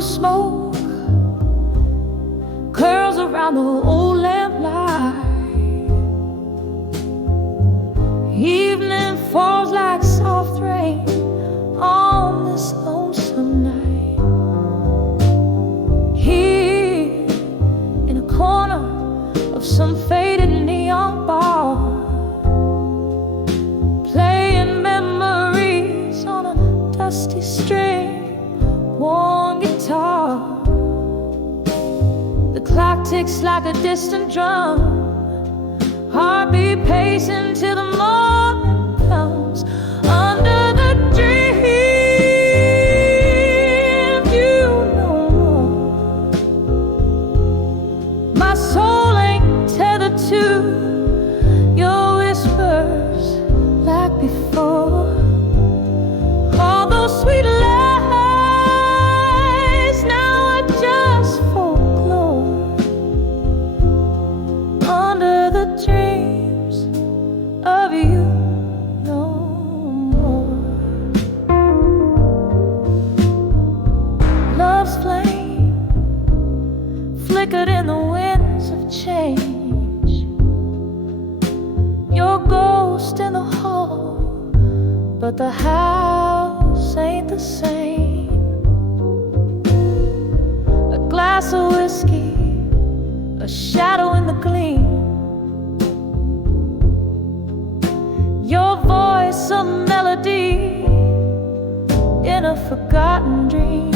blue smoke curls around the old lamplight. Evening falls like soft rain on this lonesome night. Here in a corner of some faded neon bar, playing memories on a dusty string, worn guitar. The clock ticks like a distant drum, heartbeat pacing till the morning comes. Under the dream, you know more. My soul ain't tethered to your whispers like before. All those sweet lies now are just folklore. Under the dreams of you no more. Love's flame flickered in the winds of change. Your ghost in the hall, but the house ain't the same. A glass of whiskey, a shadow in the gleam. Your voice a melody in a forgotten dream.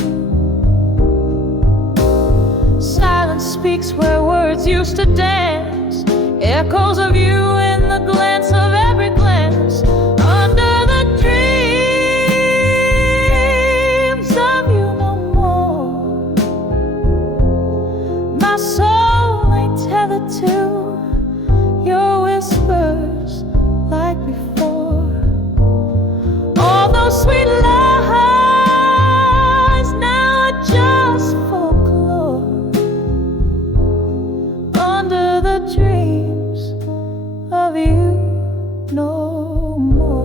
Silence speaks where words used to dance, echoes of you in the glance of every glance. Under the dreams of you no more. My soul ain't tethered to your whispers like before. All those sweet lies now are just folklore. Under the dreams of you no more.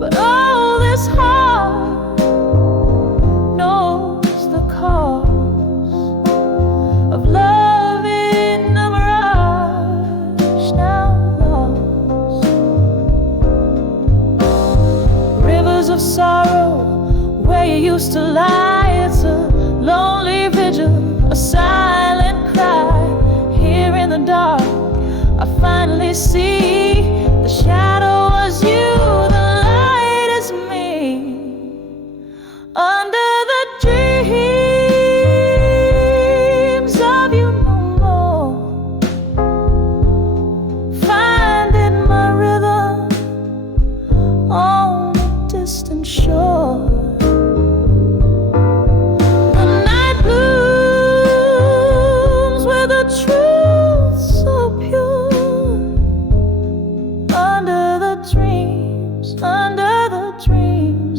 But all this heart knows the cause of love in a mirage now lost. Rivers of sorrow where you used to lie. It's a lonely vigil, a silent cry. Here in the dark I finally see the shadow was you, the light is me. Under the dreams of you no more. Finding my rhythm on a distant shore. The night blooms with a truth so pure. Under the dreams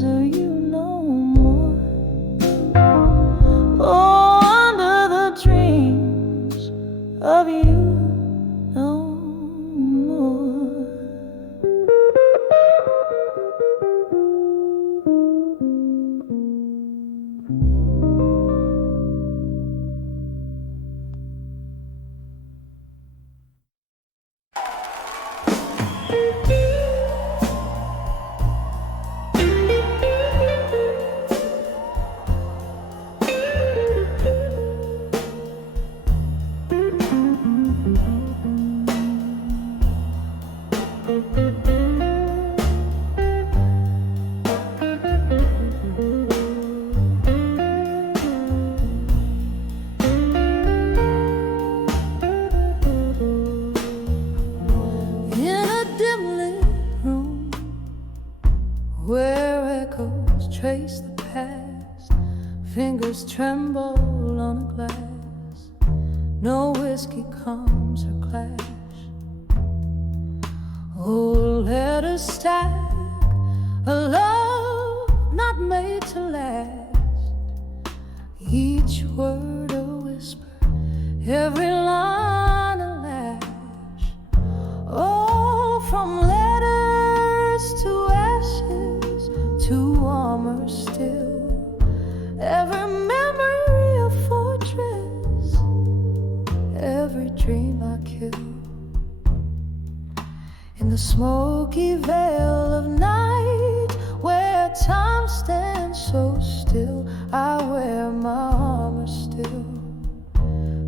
of you no more. Oh, under the dreams of you no more. In a dim lit room where echoes trace the past, fingers tremble on a glass. No whiskey comes or clash. Oh, let us stack a love not made to last. Each word a whisper, every line a lash. Oh, from letters to ashes to In the smoky veil of night, where time stands so still, I wear my armor still,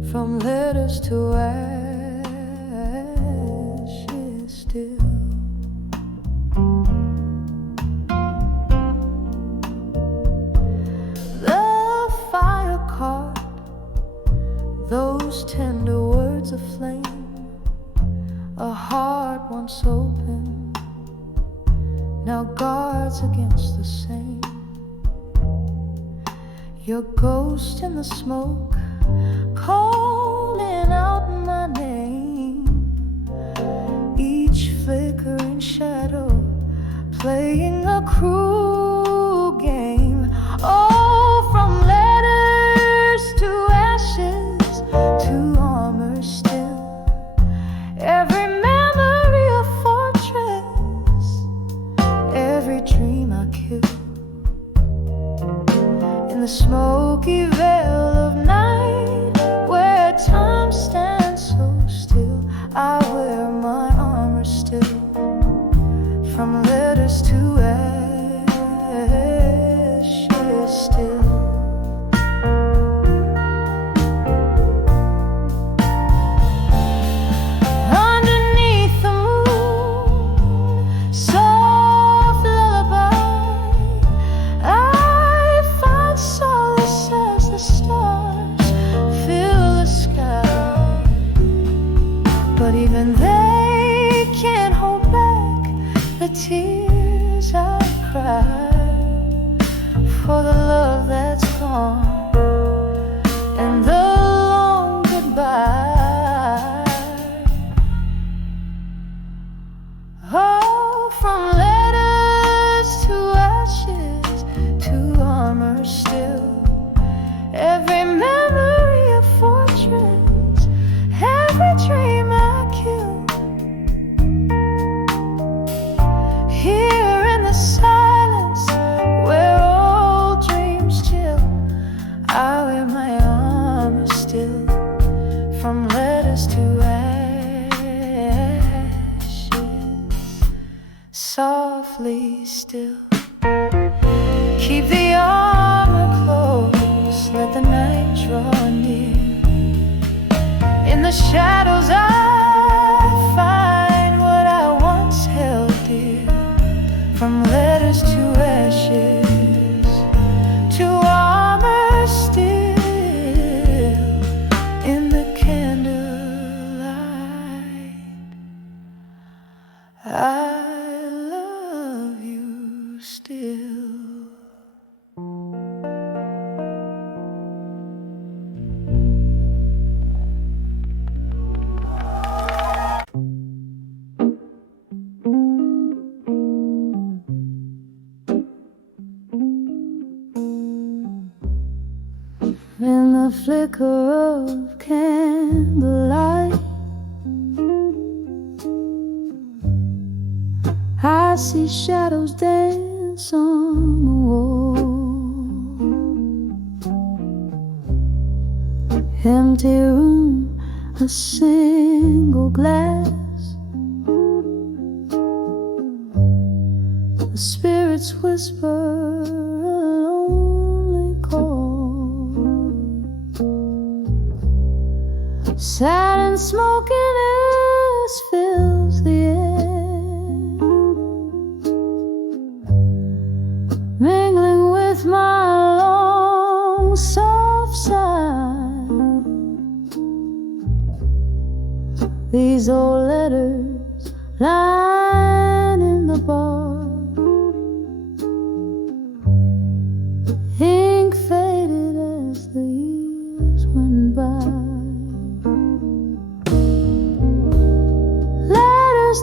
from letters to ashes still. The fire caught those tender words of flame, a heart once open, now guards against the same. Your ghost in the smoke, calling out my name, each flickering shadow playing a cruel game. Oh, from letters to ashes to armor still, every memory a fortress, every dream I kill. In the smoky veil of night, where time stands so still, I wear my armor still, from letters to ashes still. Underneath the moon, soft lullaby, I find solace as the stars fill the sky. But even they can't hold back the tears I cry for the love that's gone and the long goodbye. Oh, from letters to ashes to armor still, every memory a fortress, every dream I kill. Here in the silence, where all dreams chill, I wear my armor still, from letters to ashes, softly still. Keep the armor close, let the night draw near. In the shadows I find what I once held dear, from letters to ashes to armor still. In the candlelight, I love you still. In the flicker of candlelight, I see shadows dance on the wall. Empty room, a single glass, the spirits whisper a lonely call. Sad and smokiness fills the air, mingling with my long soft sigh. These old letters lying in the bar, ink faded as the years went by.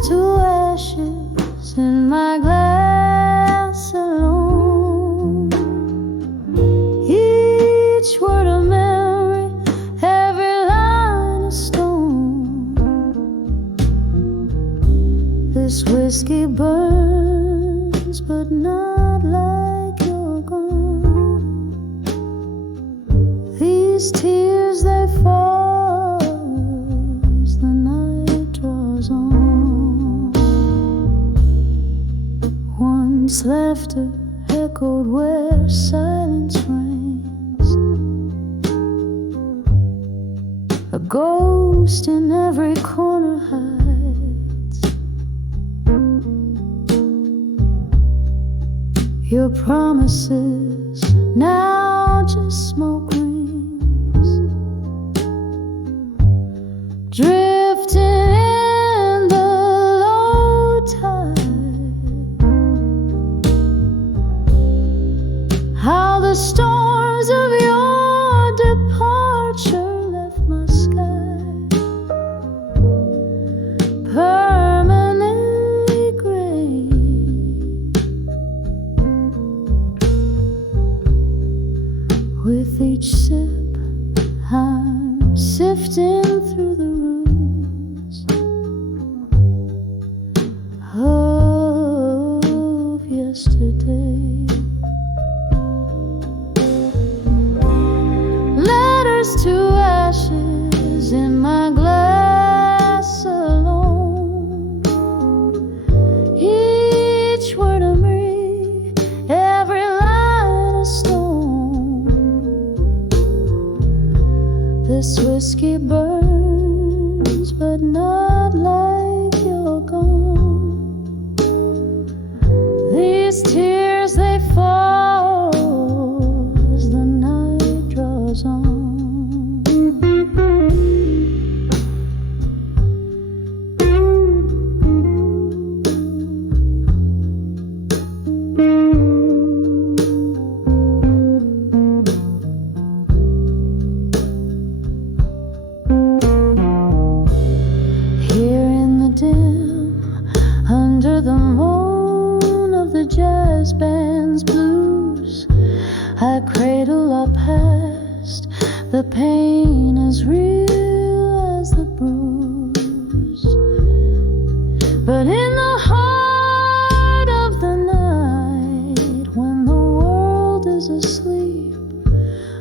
To ashes in my glass alone, each word a memory, every line a stone. This whiskey burns, but not like you're gone. These tears, they fall as the night draws on. once laughter echoed where silence reigns. A ghost in every corner hides. Your promises now just smoke rings, drifting in the low tide. How the storms of your departure left my sky permanently gray. With each sip, I'm sifting through the ruins of yesterday. Letters to ashes in my glass alone. Each word a memory, every line a stone. This whiskey burns, but not like you're gone. These tears, they fall as the night draws on. Here in the dim, under the moan of the jazz band's blues, I cradle our past. The pain as real as the bruise. But in the heart of the night, when the world is asleep,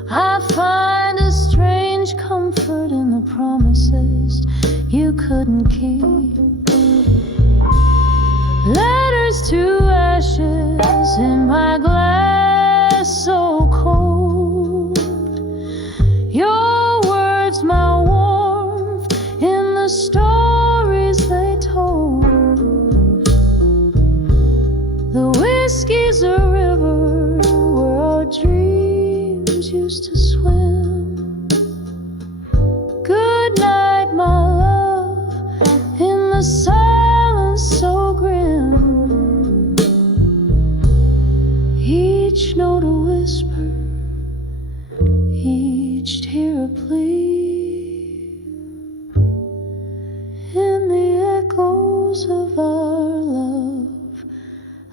I find a strange comfort in the promises you couldn't keep. Letters to ashes in my glass so cold. Your words, my warmth in the stories they told. The whiskey's a river where our dreams used to swim. Good night, my love, in the silence so grim. Each note a whisper, each tear a plea. In the echoes of our love,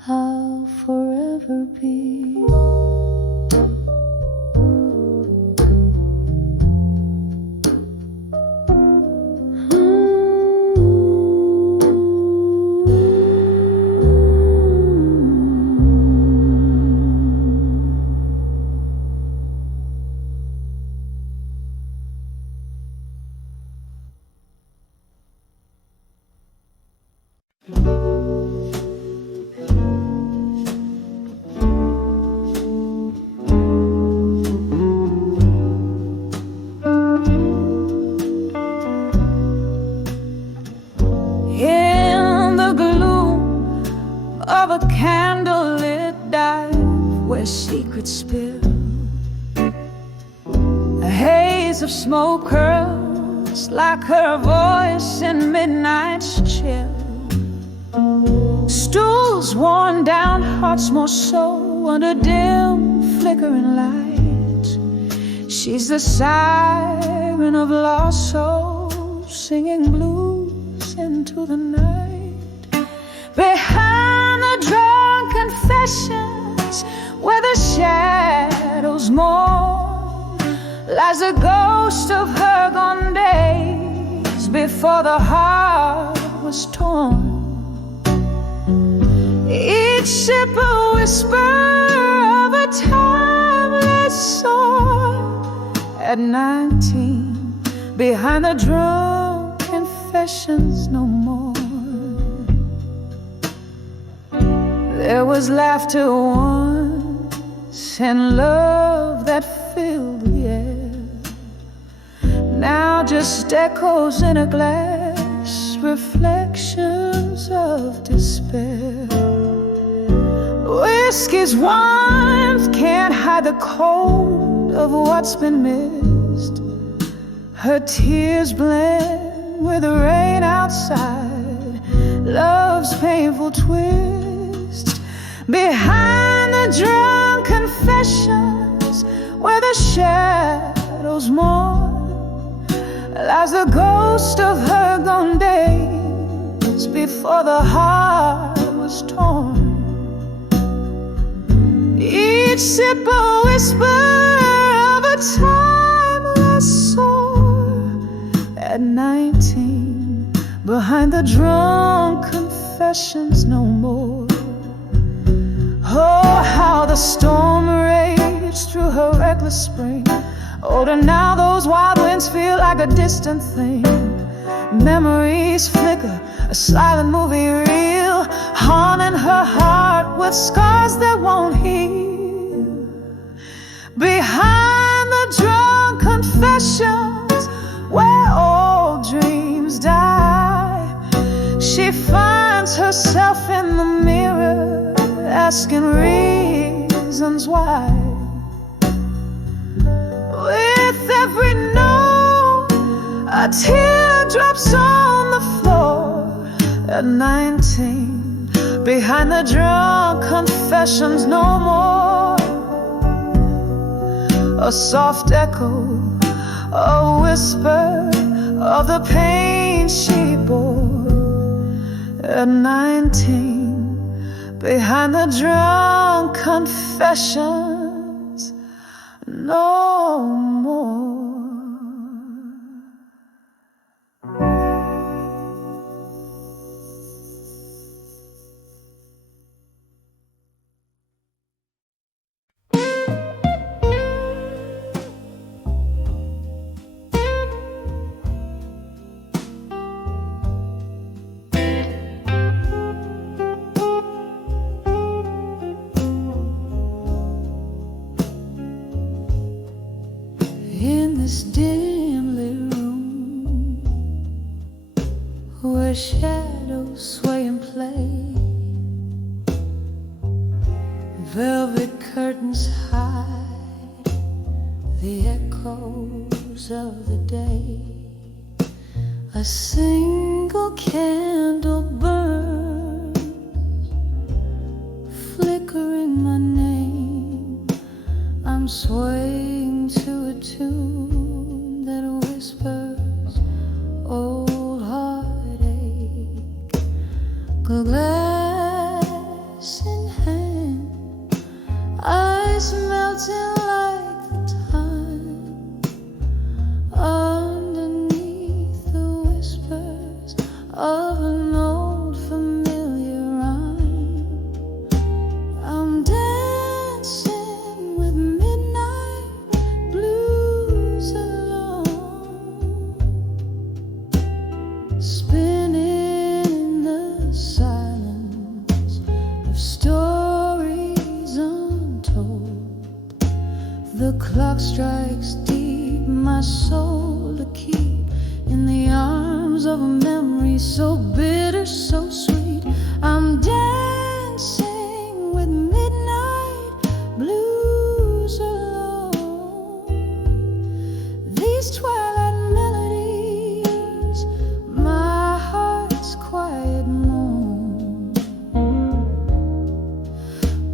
I'll forever be. In the gloom of a candlelit dive where secrets spill, a haze of smoke curls like her voice in midnight's chill. Stools worn down, hearts more so under dim flickering light. She's the siren of lost souls singing blues into the night. Behind the drunk confessions where the shadows mourn lies the ghost of her gone days before the heart was torn. Each sip a whisper of a timeless soul. At 19, behind the drunk confessions no more. There was laughter once and love that filled the air. Now just echoes in a glass, reflections of despair. Whiskey's warmth can't hide the cold of what's been missed. Her tears blend with the rain outside, love's painful twist. Behind the drunk confessions, where the shadows mourn, lies the ghost of her gone days before the heart was torn. Each sip a whisper of a timeless soul. At 19, behind the drunk confessions no more. Oh, how the storm raged through her reckless spring. Older now, those wild winds feel like a distant thing. Memories flicker, a silent movie reel, haunting her heart with scars that won't heal. Behind the drunk confessions, where old dreams die, she finds herself in the mirror, asking reasons why. With every note, a tear drops on the floor. At 19, behind the drunk confessions no more. A soft echo, a whisper of the pain she bore. At 19, behind the drunk confessions no more. In this dimly room, where shadows sway and play, velvet curtains hide the echoes of the day. A single candle burns, flickering my name. I'm swaying to a tune that whispers old heartache. A glass in hand, eyes melting like the time. Underneath the whispers of an old familiar rhyme, I'm dancing with midnight blues alone, spinning in the silence of stories untold. The clock strikes deep, my soul to keep in the arms of a memory so bitter, so sweet. I'm dancing with midnight blues alone. These twilight melodies, my heart's quiet moan.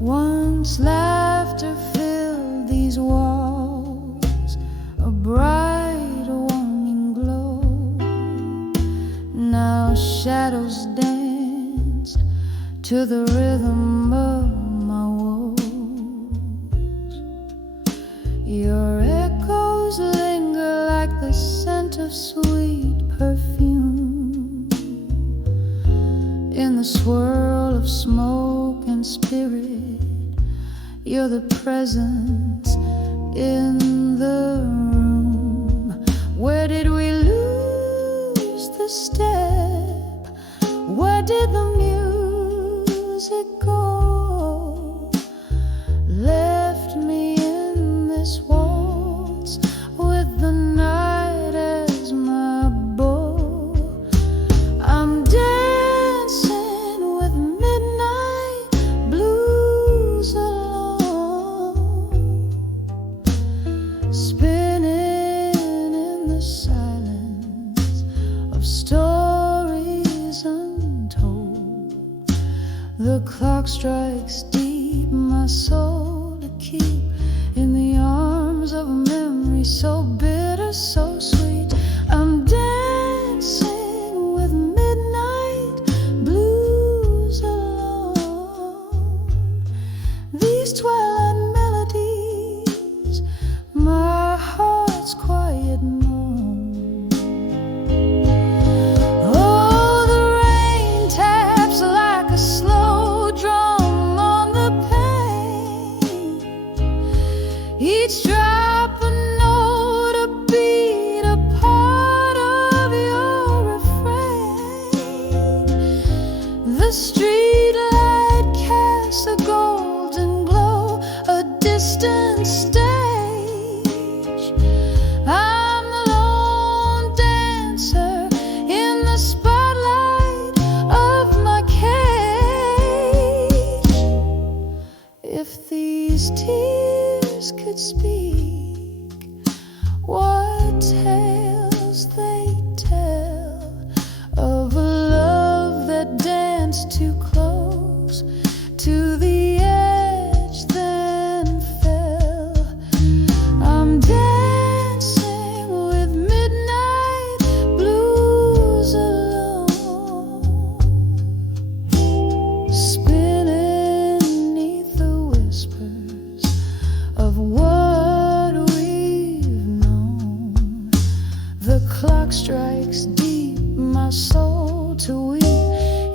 Once laughter filled these walls, a bright warming glow. Now shadows dance to the rhythm of my woes. Your echoes linger like the scent of sweet perfume in the swirl of smoke and spirit. You're the presence in the room. Where did we lose the step? Where did the music go? The clock strikes deep, my soul to keep in the arms of a memory so bitter, so sweet. I'm dancing with midnight blues alone. These twilight melodies, my heart's quiet moan. Oh, the rain taps like a slow drum on the pane. Each drop a note, a beat, a part of your refrain. The street light casts a golden glow, a distant stage. I'm the lone dancer in the spotlight of my cage. If these tears could speak, what tales they tell of a love that danced too close to the edge, then fell. I'm dancing with midnight blues alone, spinning neath the whispers of what we've known. The clock strikes deep, my soul to weep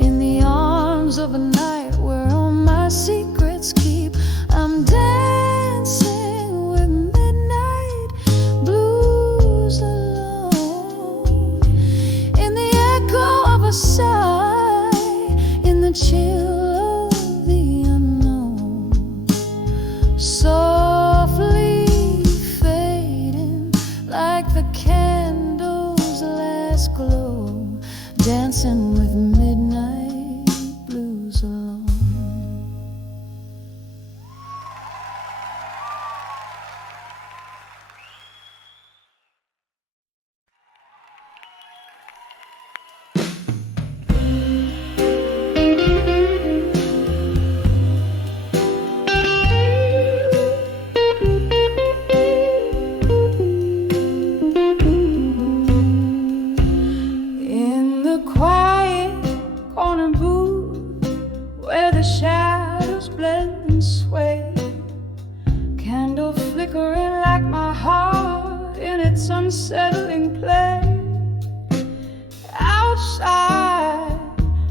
in the arms of a night where all my secrets keep. I'm dancing with midnight blues alone, in the echo of a sigh, in the chill of the unknown, softly fading like the candle's last glow, dancing with midnight blues alone. In the quiet corner booth where the shadows blend and sway, candle flickering like my heart in its unsettling play. Outside,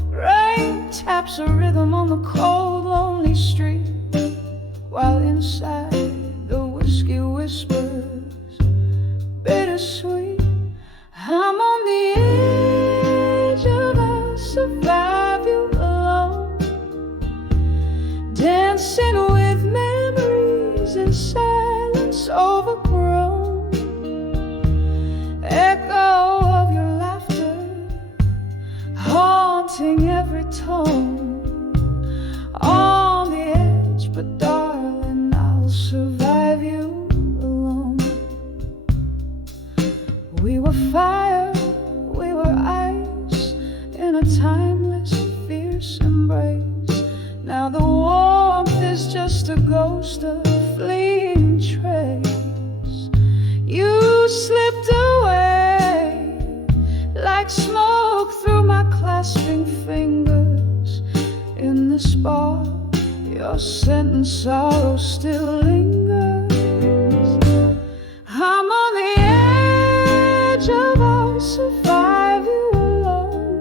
rain taps a rhythm on the cold, lonely street, while inside the whiskey whispers bittersweet. I'm on the edge of I'll survive you alone, dancing with memories in silence overgrown. Echo of your laughter haunting every tone. On the edge, but darling, I'll survive you alone. We were fire, we were ice, in a timeless, fierce embrace. Now the warmth is just a ghost, a fleeting trace. You slipped away like smoke through my clasping fingers. In the spark, your scent and sorrow still lingers. I'm on the edge of I'll survive you alone,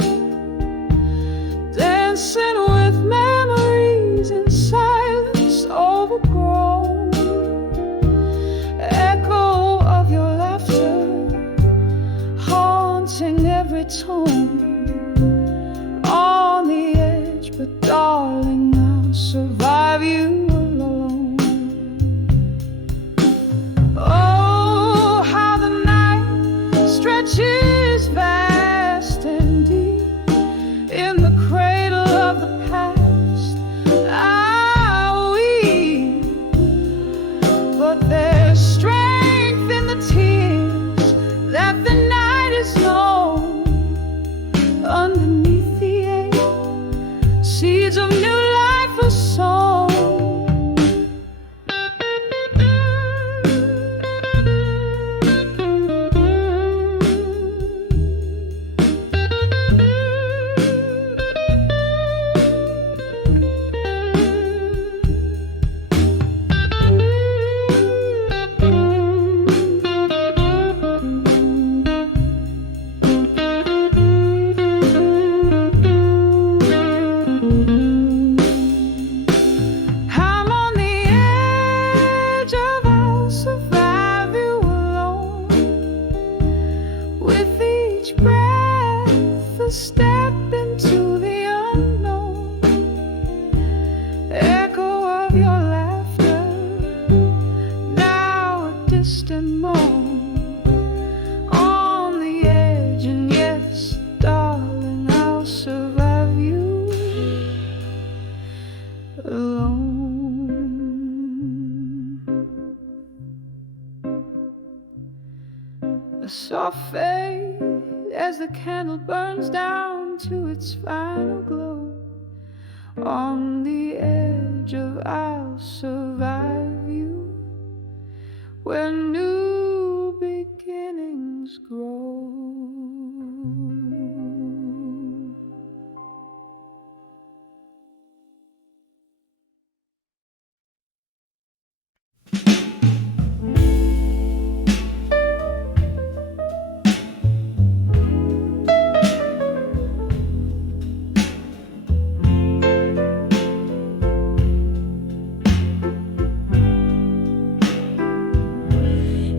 dancing with memories in silence overgrown. Echo of your laughter haunting every tone. On the edge, but darling, I'll survive you alone. Oh, how the night stretches vast and deep in the cradle of the past. I weep, but there's strength in the tears that the night is known. Underneath the ache, seeds of new life the soul. Step into the unknown, echo of your laughter, now a distant moan, on the edge, and yes, darling, I'll survive you alone. A soft fade as the candle burns down to its final glow, on the edge of I'll survive you, where new beginnings grow.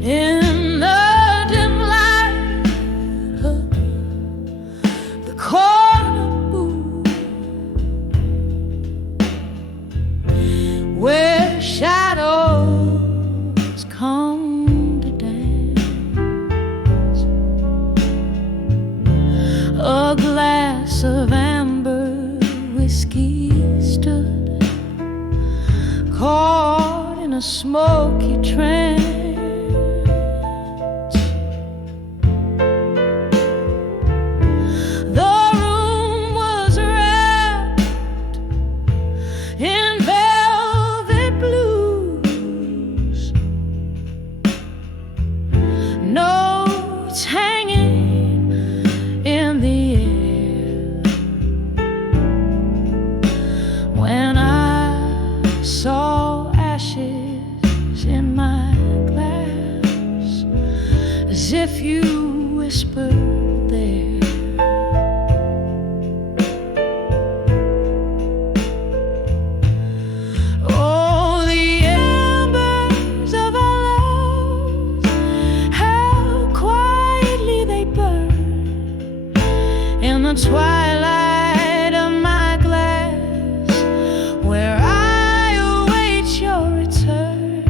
In the dim light of the corner booth, where shadows come to dance, a glass of amber whiskey stood caught in a smoky trance. Hanging in the air, when I saw ashes in my glass, as if you whispered there. In the twilight of my glass, where I await your return,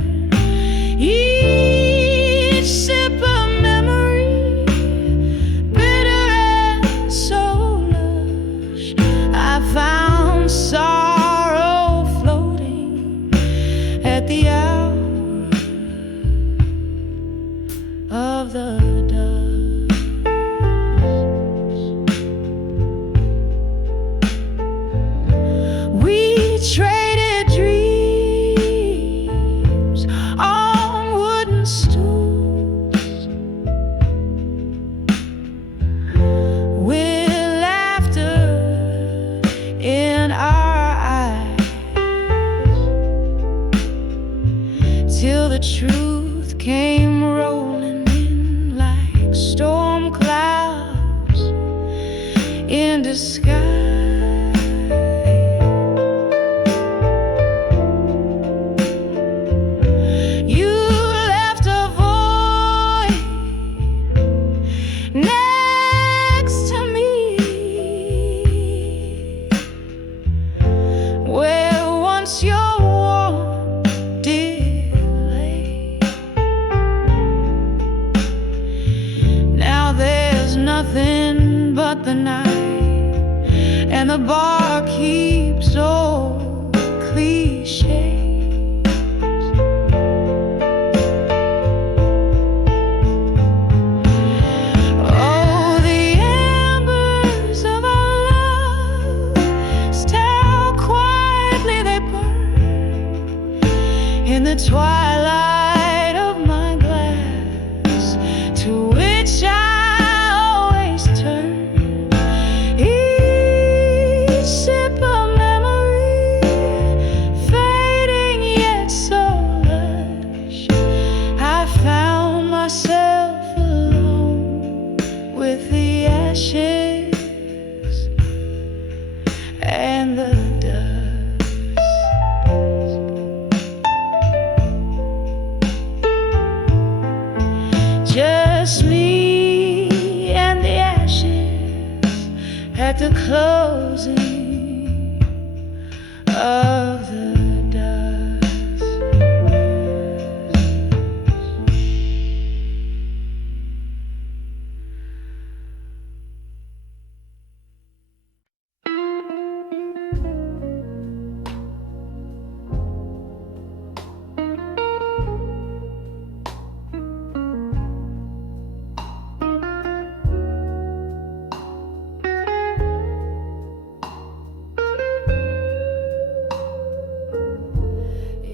each sip of memory, bitter and so lush, I found sorrow floating at the hour of the dusk. Traded dreams on wooden stools, with laughter in our eyes, till the truth came rolling in like storm clouds in disguise. Nothing but the night the twilight of my glass, to which I always turn. Each sip of memory, fading yet so lush. I found myself alone with the ashes and the dust. Just me and the ashes at the closing of the dust.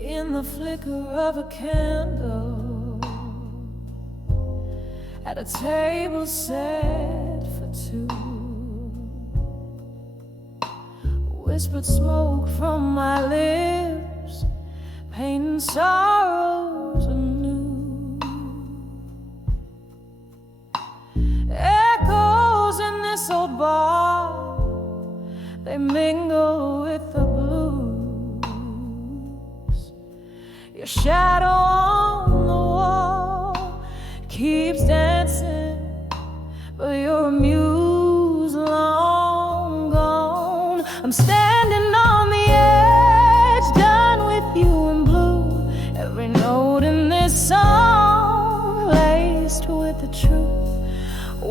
In the flicker of a candle, at a table set for two, whispered smoke from my lips, pain and sorrows anew. Echoes in this old bar, they mingle with the blues. Your shadow on the wall keeps dancing, but your muse long gone. I'm standing on the edge, done with you in blue. Every note in this song laced with the truth.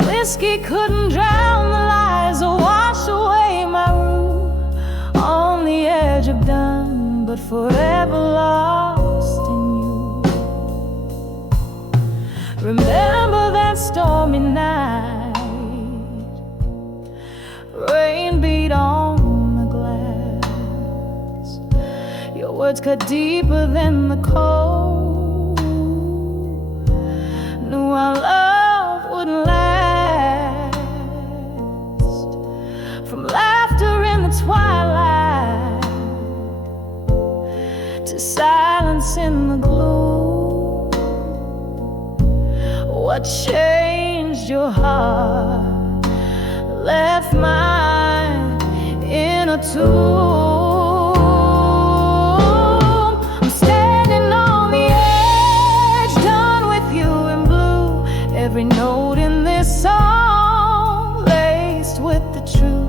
Whiskey couldn't drown the lies or wash away my rue. On the edge of done, but forever lost in you. Remember that stormy night, rain beat on the glass. Your words cut deeper than the cold. Knew our love wouldn't last. From laughter in the twilight to silence in the gloom, what changed your heart left mine in a tomb. I'm standing on the edge, done with you in blue. Every note in this song laced with the truth.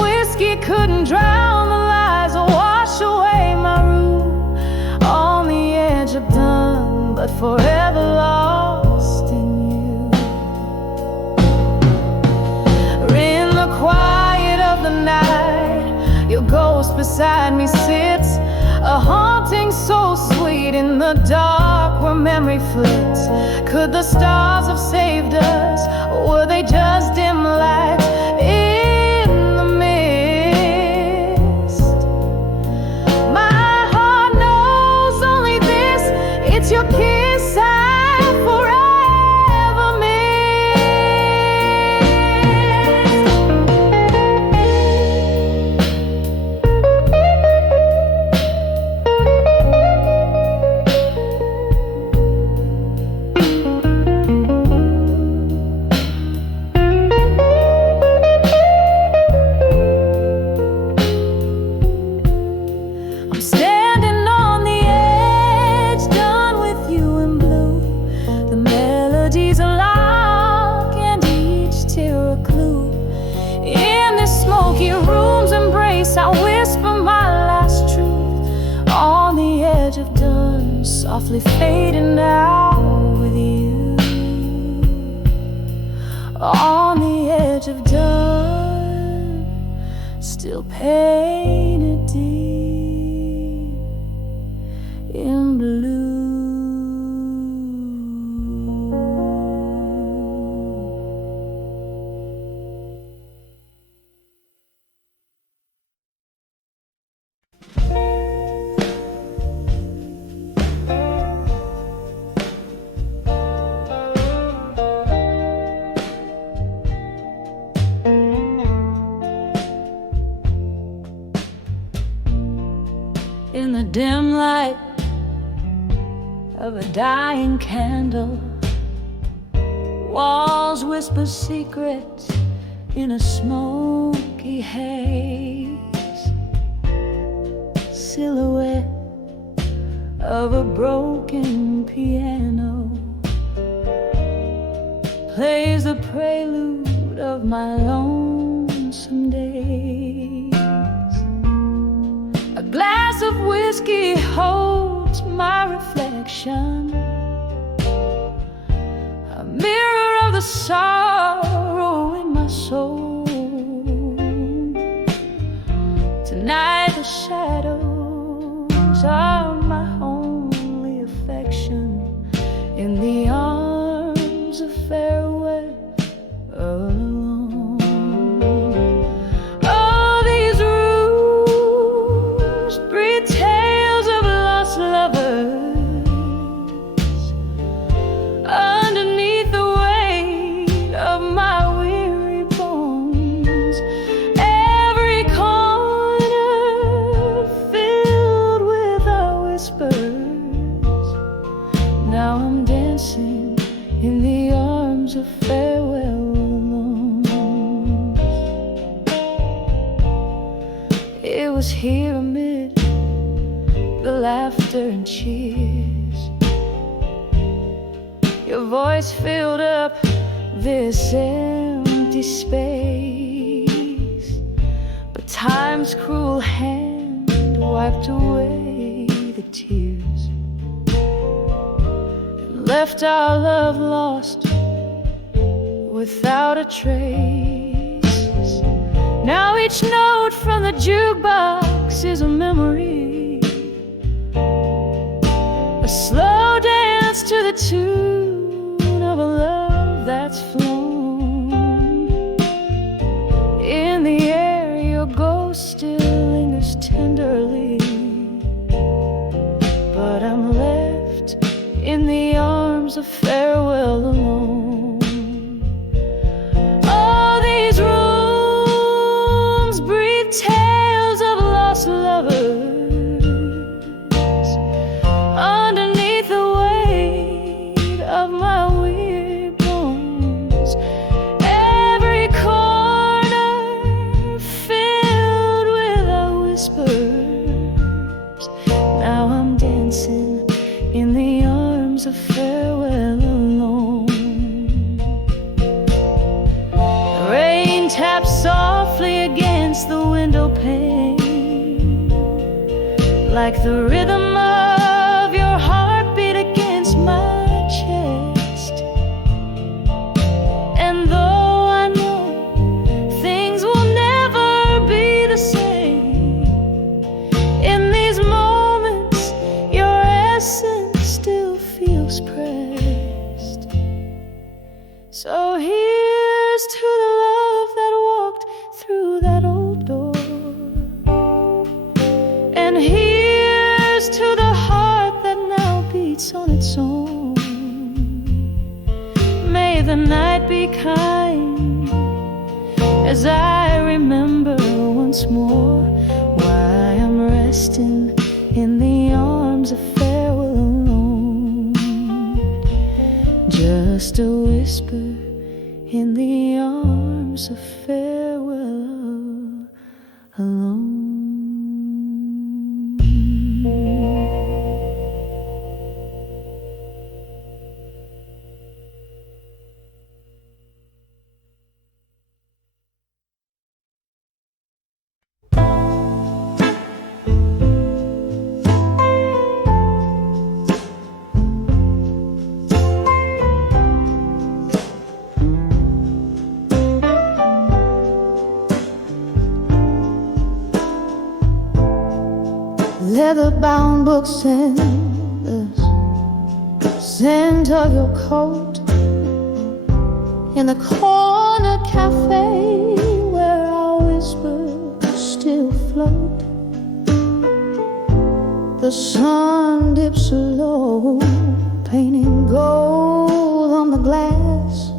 Whiskey couldn't drown the lies or wash away my rue. On the edge of done, but forever lost in you. In the quiet of the night, your ghost beside me sits, a haunting so sweet in the dark where memory flits. Could the stars have saved us, or were they just dim lights in the mist? My heart knows only this, it's your kiss I forever I'm standing on the edge, done with you in blue. The melodies a lock and each tear a clue. In this smoky room's embrace, I whisper my last truth. On the edge of done, softly fading out with you. On the edge of done, still painted deep in blue. in the dim light of a dying candle. Walls whisper secrets in a smoky haze. Silhouette of a broken piano plays the prelude of my lonesome days. A glass of whiskey holds my reflection, a mirror of the sorrow in my soul. Tonight the shadows are my only affection in the arms of farewell alone. Oh, these rooms breathe tales of lost lovers underneath the weight of my weary bones. Every corner filled with our whispers. Now I'm dancing in the arms of farewell alone. It was here amid the laughter and cheers, your voice filled up this empty space, but time's cruel hand wiped away the tears and left our love lost without a trace. Now each note from the jukebox is a memory, a slow dance to the tune of a love that's flown. In the air your ghost still lingers tenderly, but I'm left in the arms of farewell alone. All these rooms breathe tales of lost lovers underneath the weight of my weird bones. Every corner filled with our whispers. Now I'm dancing in the arms of farewell alone. The rain taps softly against the window pane, like the rhythm of your heartbeat against my chest. And though I know things will never be the same, in these moments your essence still feels pressed. So here's to the love that walked through that old door, and here's to the heart that now beats on its own. May the night be kind as I remember once more why I'm resting in the arms of farewell alone. Just a whisper in the arms of farewell alone. Leather-bound books and the scent of your coat in the corner cafe where our whispers still float. The sun dips low, painting gold on the glass.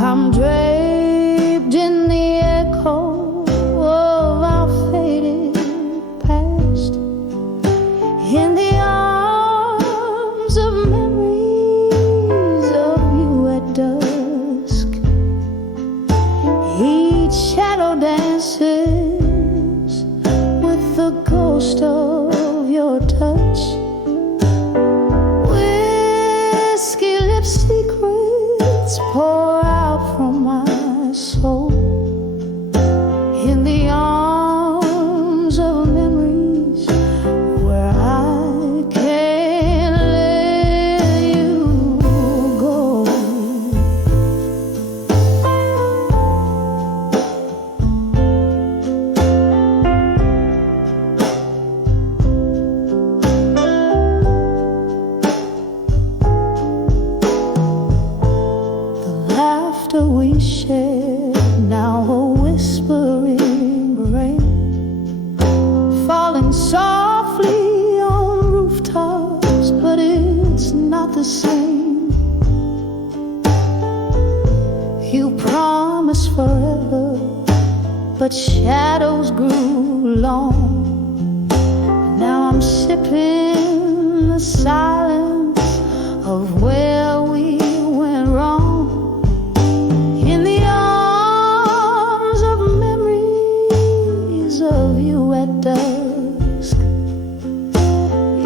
I'm draped in the echo of our faded past. the ghost of your touch. Whiskey lip secrets pour out from my soul in the arms of memories where I can't let you go. The laughter we shared, now a whispering rain, falling softly on rooftops, but it's not the same. You promised forever, but shadows grew long. Now I'm sipping the silence of where we went wrong in the arms of memories of you at dusk.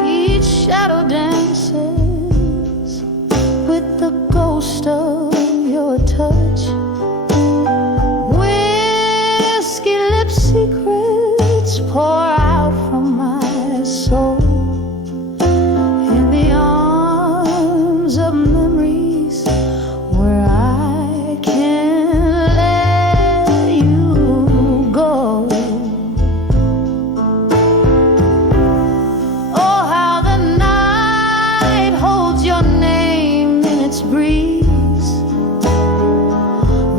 Each shadow dances with the ghost of your touch. Whiskey lip secrets pour out from my soul in the arms of memories where I can't let you go. Oh, how the night holds your name in its breeze,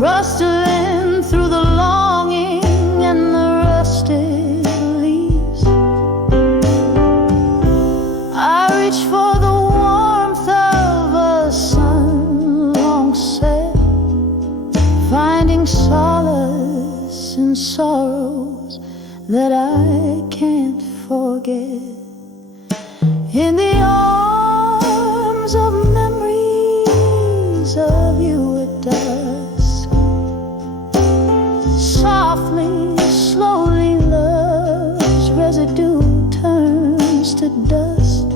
rustling through the longing and the rusted leaves. I reach for the warmth of a sun long set, finding solace in sorrows that I can't forget. In the arms of memories of you at dusk, softly, slowly, love's residue turns to dust.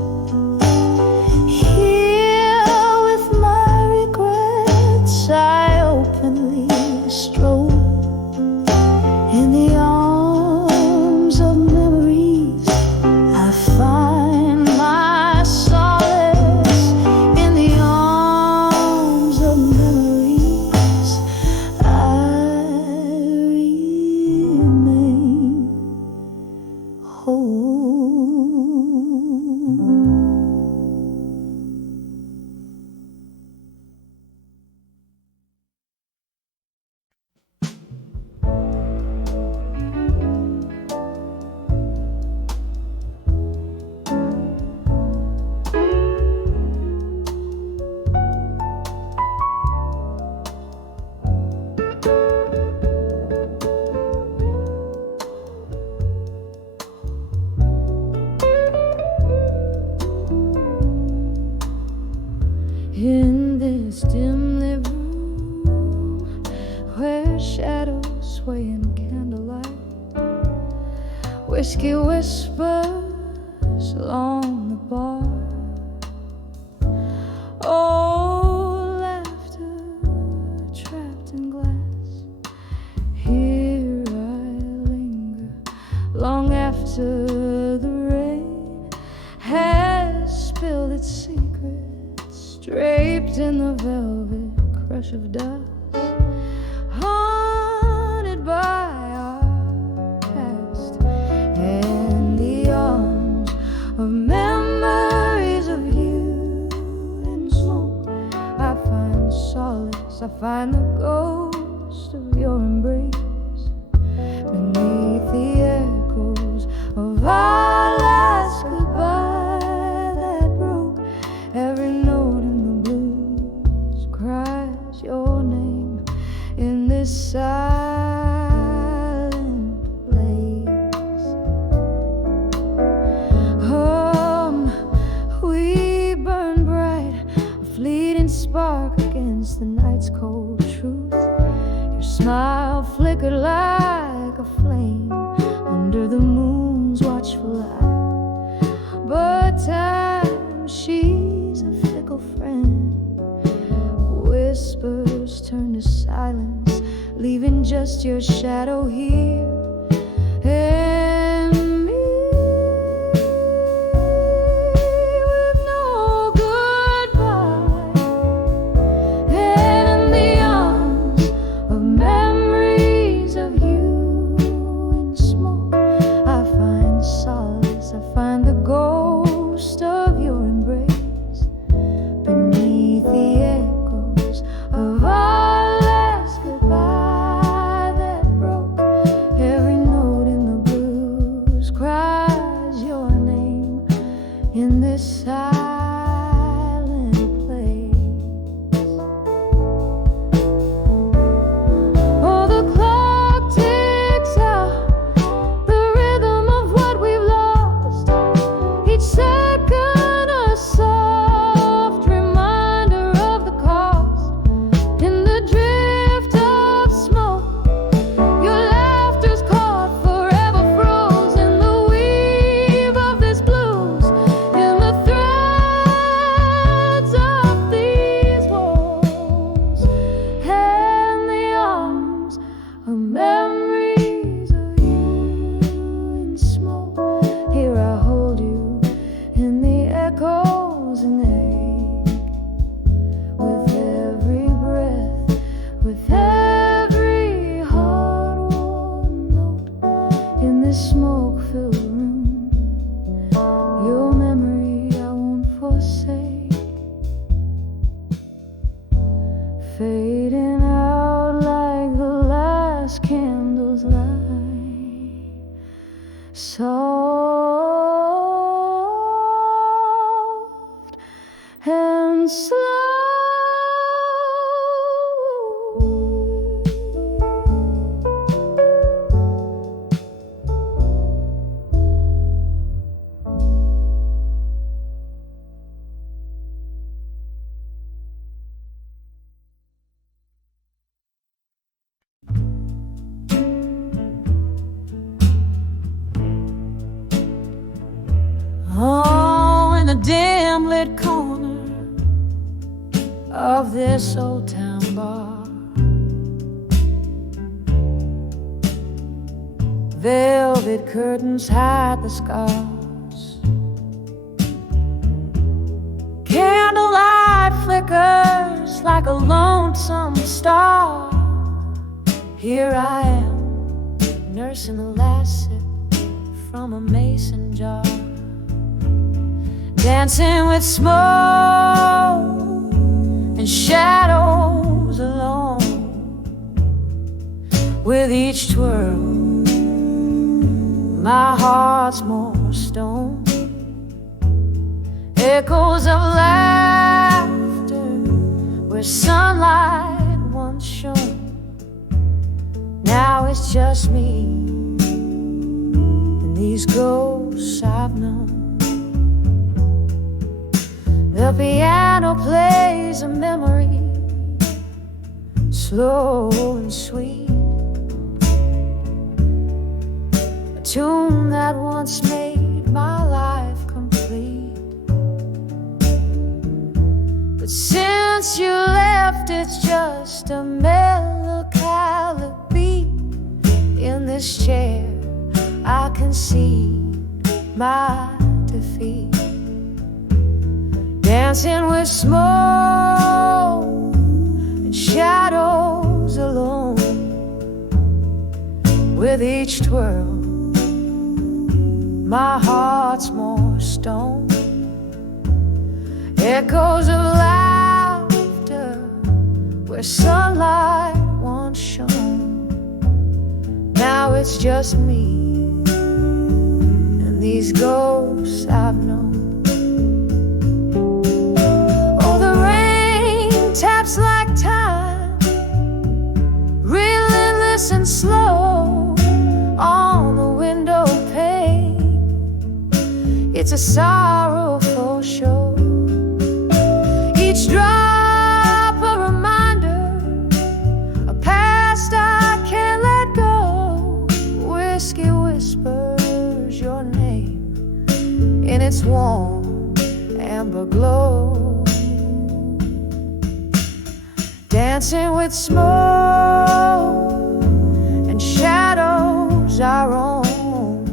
Here with my regrets, I openly stroll in the arms of memories. I find my solace in the arms of memories. I remain whole. In this dim lit room where shadows sway in candlelight, whiskey whispers along the bar. Oh, laughter trapped in glass. Here I linger long after the rain has spilled its secrets, draped in the velvet crush of dust, haunted by our past and the arms of memories of you and smoke. I find solace, I find the ghost of your embrace beneath the echoes of our last goodbye that broke. Every note in the blues cries your name in this silent place. We burn bright, a fleeting spark against the night's cold truth. just your shadow here and me with no goodbye. And in the arms of memories of you in smoke, I find solace, I find the ghost of your embrace beneath the echoes of our last goodbye that broke. Every note in the blues cries your name in this silent place. Oh, the clock ticks out, the rhythm of what we've lost. Each second a soft reminder of the cost. In the drift of smoke, your laughter's caught, forever froze in the weave of this blues, in the threads of these walls, and the arms of memories of you in smoke. Here I hold you in the echoes and ache, with every breath, with every heart-worn note in this smoke-filled room. Your memory I won't forsake, fading out like the last candle's light, soft and slow. Oh, in the dim lit corner of this old town bar, velvet curtains hide the scars. Candlelight flickers like a lonesome star. Here I am, nursing the last sip from a mason jar, dancing with smoke and shadows alone. With each twirl, my heart's more stone. Echoes of laughter where sunlight once shone. Now it's just me and these ghosts I've known. The piano plays a memory, slow and sweet, a tune that once made my life complete. But since you left, it's just a melancholy beat. In this chair, I can see my defeat, dancing with smoke and shadows alone. With each twirl, my heart's more stone. Echoes of laughter where sunlight once shone. Now it's just me and these ghosts I've known. Oh, the rain taps like time, relentless and slow on the window pane. It's a sorrowful show. Each drop a reminder, a past I can't let go. Whiskey whispers your name in its warm amber glow, dancing with smoke as I roam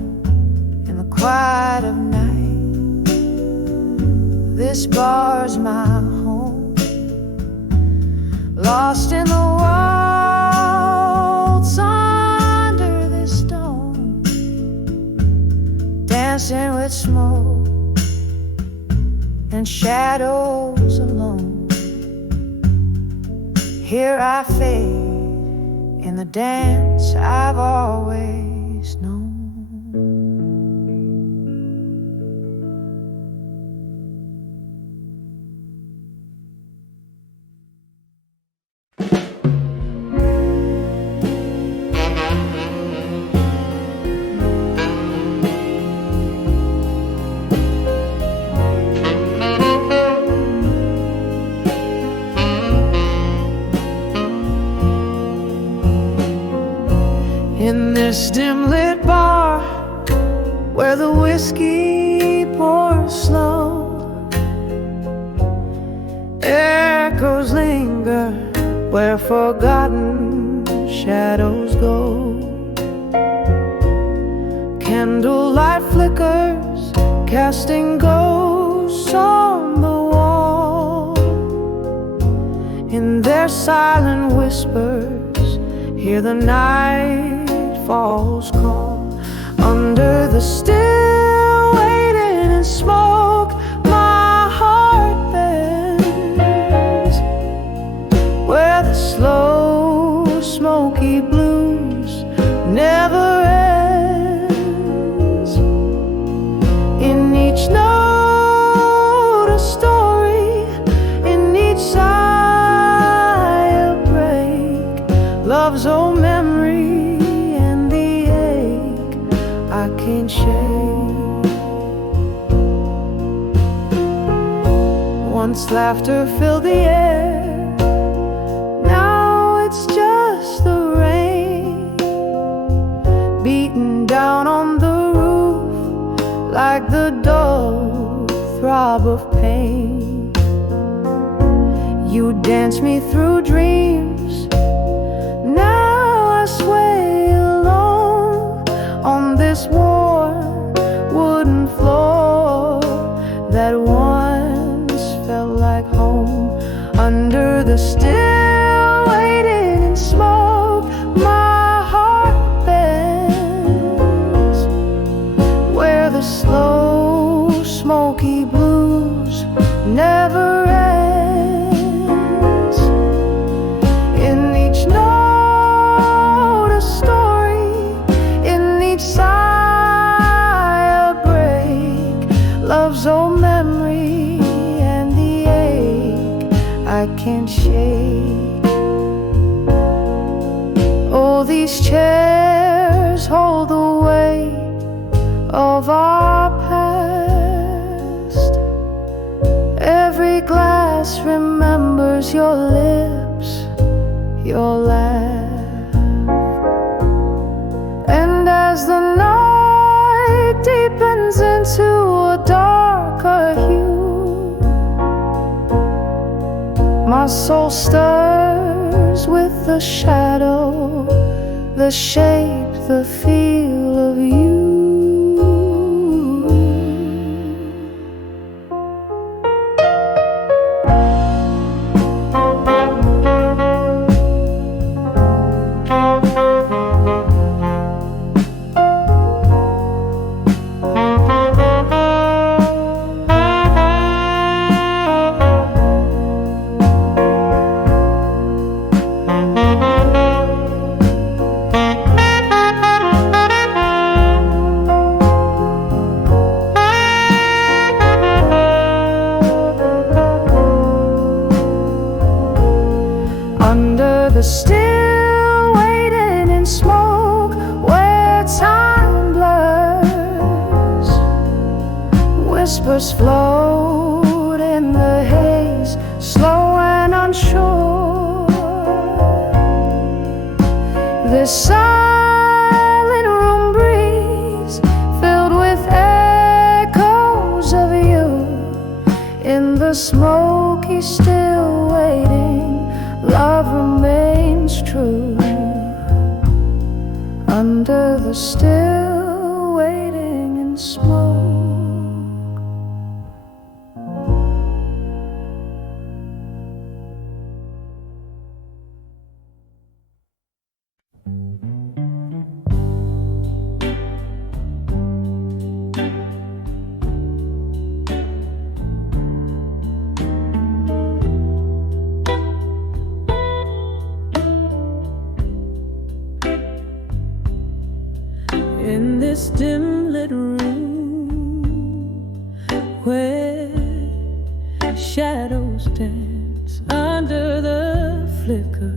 in the quiet of night. This bar's my home, lost in the waltz under this dome, dancing with smoke and shadows alone. Here I fade in the dance I've always known. In this dim-lit bar, where the whiskey pours slow, echoes linger where forgotten shadows go. Candlelight flickers, casting ghosts on the wall. In their silent whispers, hear the night falls call. Under the still waiting in smoke, my heart bends, where the slow smoky blues never ends. In each note a story, in each sigh a break, love's old memory I can't shake. Once laughter filled the air, now it's just the rain beating down on the roof like the dull throb of pain. You dance me through dreams, now I sway alone on this warm wooden floor that once felt like home. Under the still waiting in smoke, my heart bends, where the slow smoky blues never ends. In each note a story, in each sigh a break, love's old memory and the ache I can't shake. Oh, these chairs hold the weight of our past. Every glass remembers your lips, your laugh. And as the night deepens into a darker hue, my soul stirs with the shadow, the shape, the feel of you. Under the still waiting in smoke, where time blurs, whispers float in the haze, slow and unsure. This silent room breeze filled with echoes of you. In the smoky still waiting, love remains true. Under the stars. shadows dance under the flicker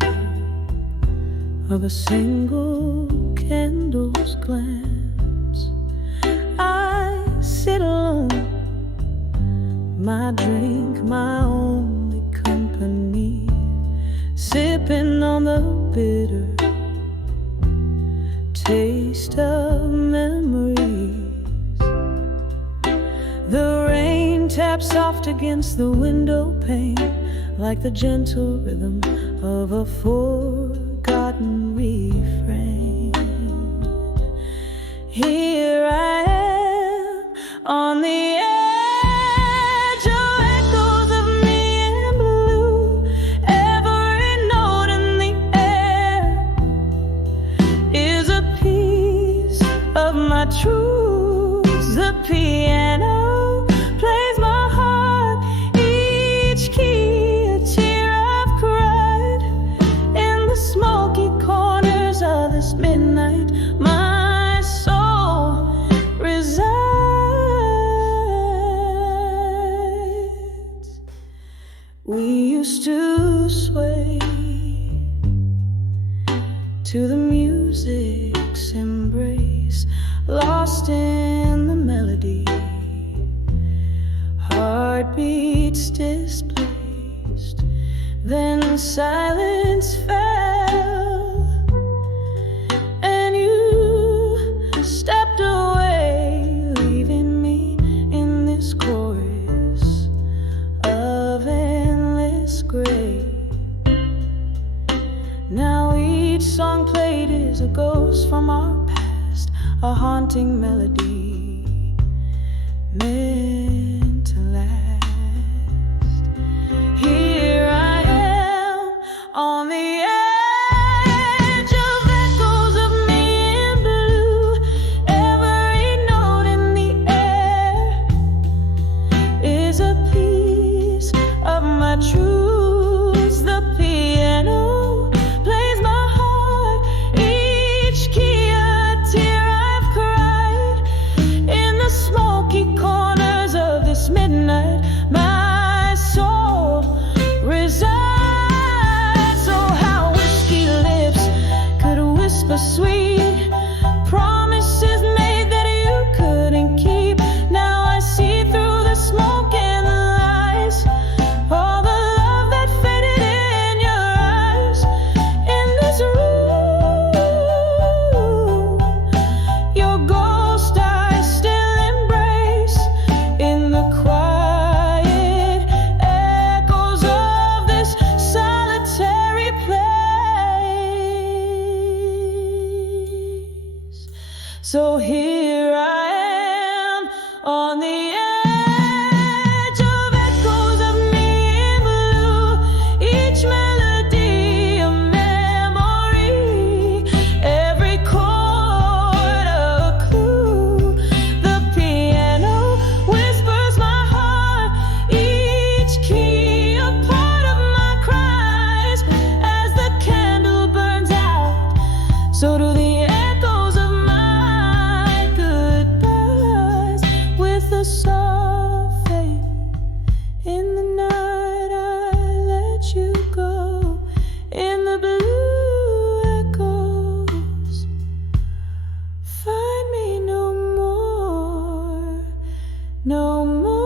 of a single candle's glance. I sit alone, my drink, my only company, sipping on the bitter taste of memories. The rain taps soft against the window pane, like the gentle rhythm of a forgotten refrain. Here I am on the edge of echoes of me in blue. Every note in the air is a piece of my truth. The piano plays my heart, each key a tear I've cried. In the smoky corners of this midnight, my soul resides. We used to sway to the music's embrace, lost in the melody, heartbeats displaced. Then silence fell, and you stepped away, leaving me in this chorus of endless gray. Now each song played is a ghost from our past, a haunting melody meant to last. Here I am on the edge of echoes of me in blue. Every note in the air is a piece of my truth. The piano plays my heart, each key a tear I've cried. In the smoky corners of this midnight, my soul resides. So how whiskey lips could whisper sweet promises made that you couldn't keep. Now I see through the smoke and the lies, all the love that faded in your eyes. In this room, your ghost I still embrace. In the quiet echoes of this solitary place. So here I am on the edge of echoes of me in blue. Each melody a memory, every chord a clue. The piano whispers my heart, each key a part of my cries. As the candle burns out, so do the echoes of my goodbyes. With a soft fade in the night, I let you go. In the blue echoes, find me no more, no more.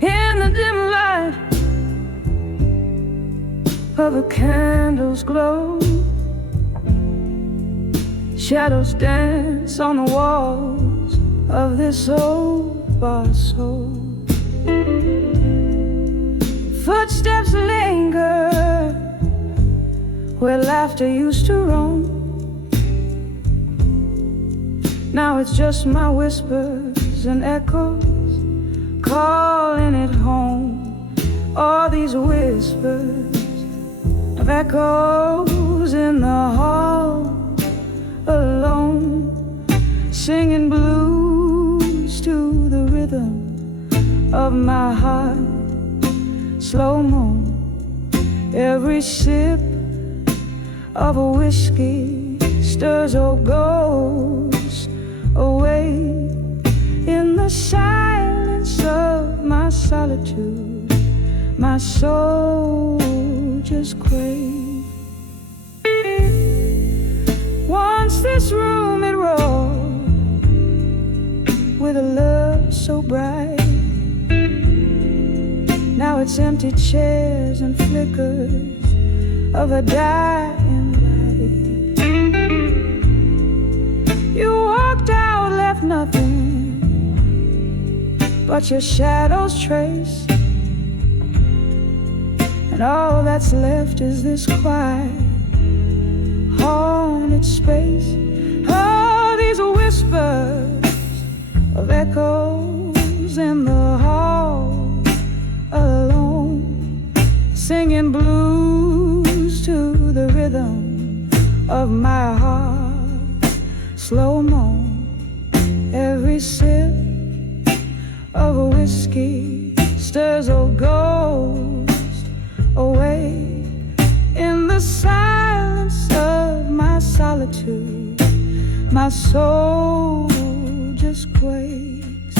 In the dim light of a candle's glow, shadows dance on the walls of this old bar soul. Footsteps linger where laughter used to roam. Now it's just my whispers and echoes calling it home. All these whispers of echoes in the hall, alone, singing blues to the rhythm of my heart. Slow-mo, every sip of a whiskey stirs or goes away in the silence of my solitude. My soul just craves. Once this room it roared with a love so bright. Now it's empty chairs and flickers of a dying light. You walked out, left nothing but your shadow's trace, and all that's left is this quiet, haunted space. Oh, these whispers of echoes in the hall, alone, singing blues to the rhythm of my heart. Slow-mo, every sip of a whiskey stirs or goes away in the silence of my solitude. My soul just quakes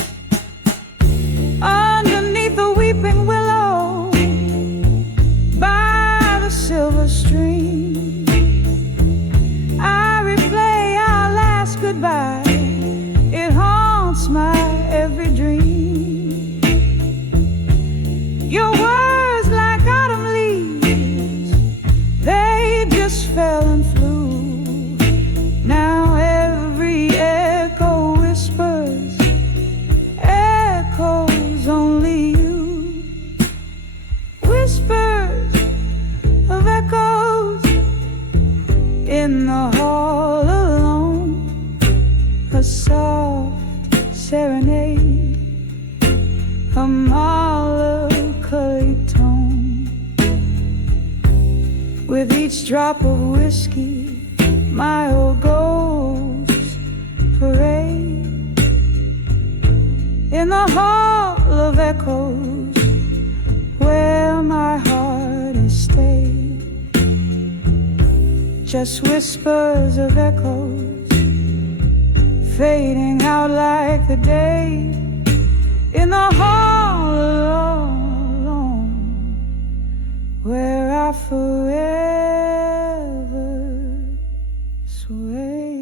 underneath the weeping willow by the silver stream. I replay our last goodbye. It haunts my every dream. Your words like autumn leaves, they just fell and flew. Now every echo whispers, echoes only you. Whispers of echoes in the hall, alone, a soft serenade, a melancholy tone. With each drop of whiskey, my old ghosts parade in the hall of echoes where my heart is stayed. Just whispers of echoes fading out like the day in the hall alone where I forever sway.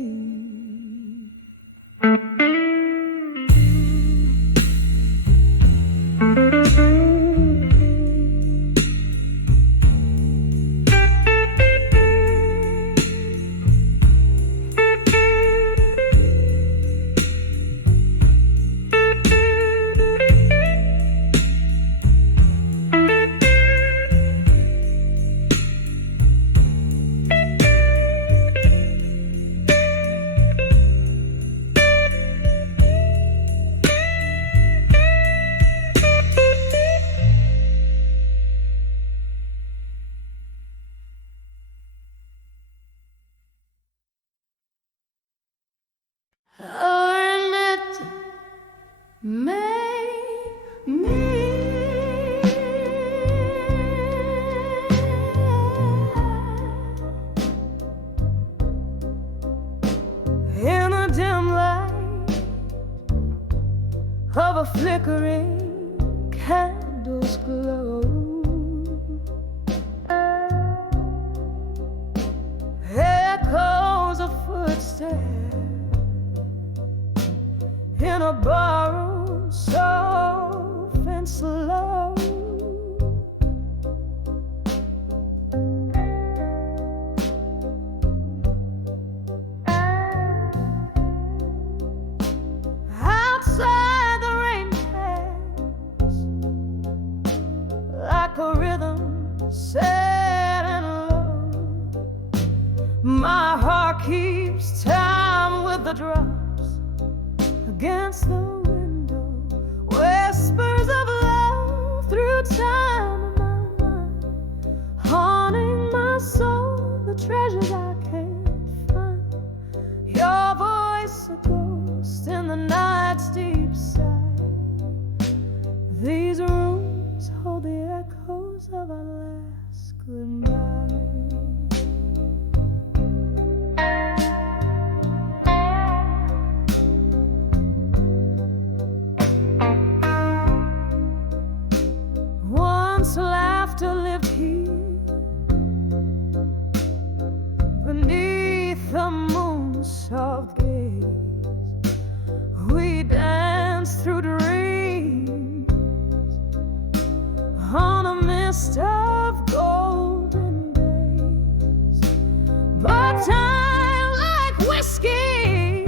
In a dim light of a flickering candle's glow, echoes of footsteps in a barroom, soft and slow. Outside the rain pads like a rhythm sad and low. My heart keeps time with the drops against the window. Whispers of love through time in my mind, haunting my echoes of our last goodbye. Once laughter lived here beneath the moon's soft gaze. We danced through dreams on a mist of golden days. But time, like whiskey,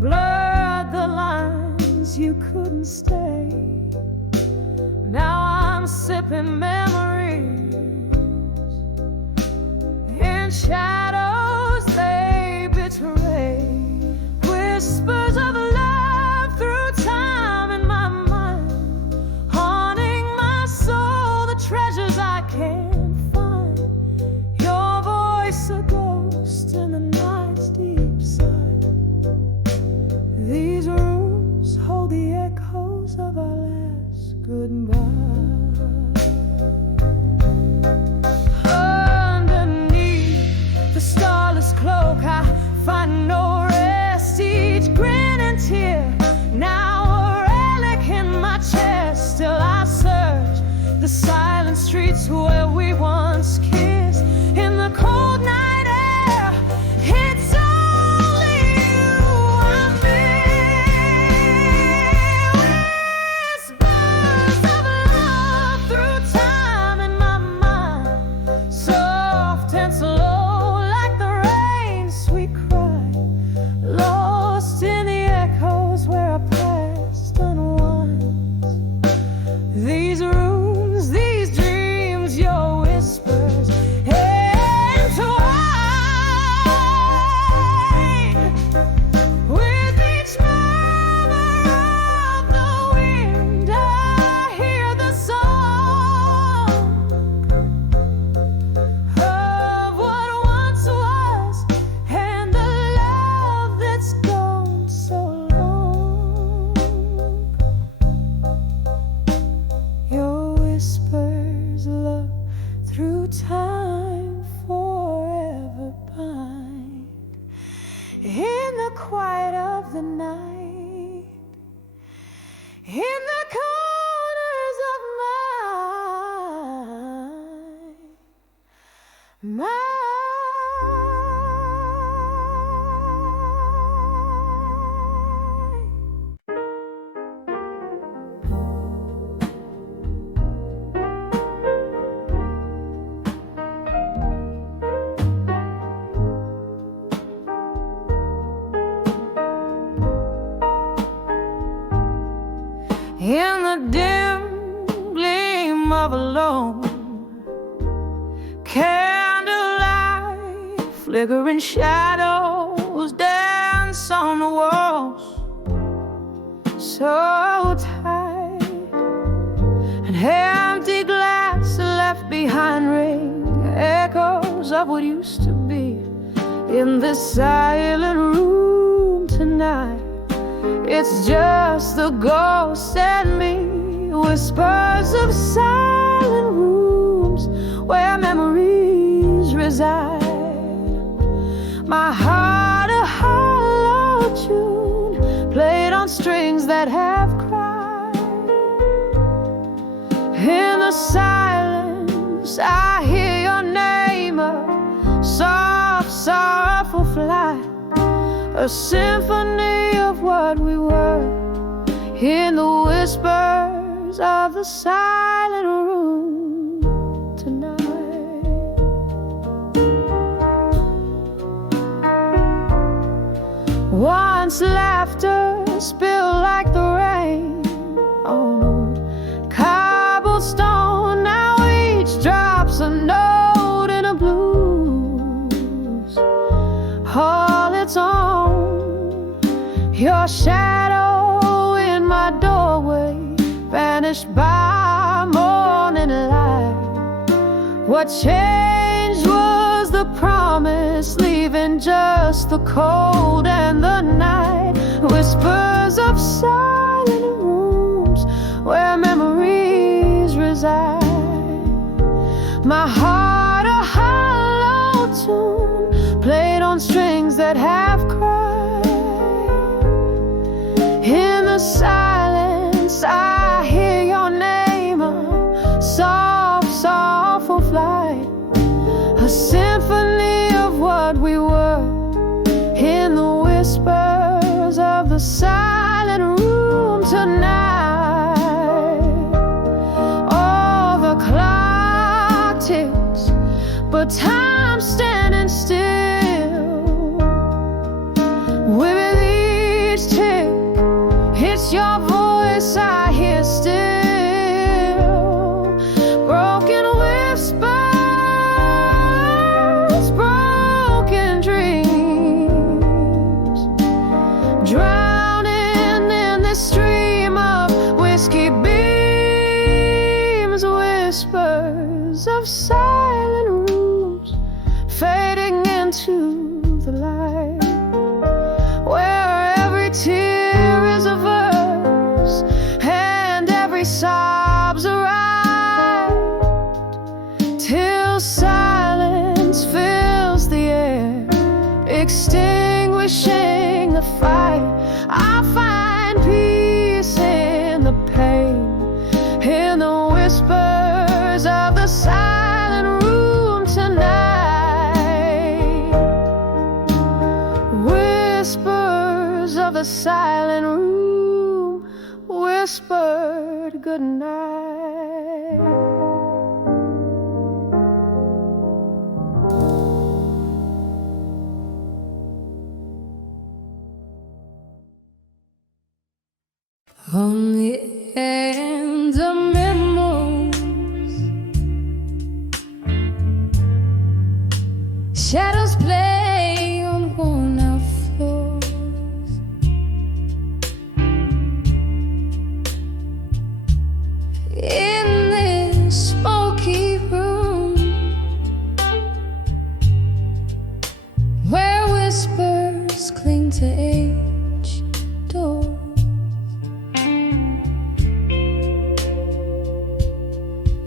blurred the lines. You couldn't stay. Now I'm sipping memories in shadows they betray. Whispers of love through time in my mind, haunting my soul, the treasures I can't find. Your voice a ghost in the night's deep side. These rooms hold the echoes of our last goodbye. Underneath the starless cloak I find no rest. Each grin and tear, now a relic in my chest. Still I search the silent streets where we once kissed. In the cold night air, it's only you I miss. Whispers of love through time in my mind, soft and slow like the rain, sweet cry, lost in the echoes where our past unwinds. These rooms, these dreams, your whispers entwine. With each murmur of the wind, I hear the song of what once was and the love that's gone so long. Your whispers, love, through time forever bind. In the quiet of the night, in the corners of my mind. In the dim gleam of a lone candlelight, flickering shadows dance on the walls, so tight. An empty glass left behind ring echoes of what used to be. In this silent room tonight, it's just the ghost and me. Whispers of silent rooms where memories reside. My heart a hollow tune played on strings that have cried. In the silence I hear your name, a soft, sorrowful flight, a symphony of what we were. In the whispers of the silent room tonight. Once laughter spilled like the rain on cobblestone. Now each drop's a note in a blues all its own. Your shadow in my doorway vanished by morning light. What changed was the promise, leaving just the cold and the night. Whispers of silent rooms where memories reside. reside. My heart a hollow tune, played on strings that have cried. In the silence I hear your name, a soft, soulful flight, a symphony of what we were. In the whispers of the silent room tonight, all the clock ticks, but time's standing still. With each tick, it's your voice I hear still. Broken whispers, broken dreams, drowning in this stream of whiskey beams. Whispers of silent rooms fading into the light, where every tear is a verse and every sob's a ride, till silence fills the air, extinguishing the fight. I find peace in the pain, in the whispers of the silent room tonight. Whispers of the silent room whispered goodnight. On the end of memories, shadows play on worn-out floors. In this smoky room, where whispers cling to aged doors.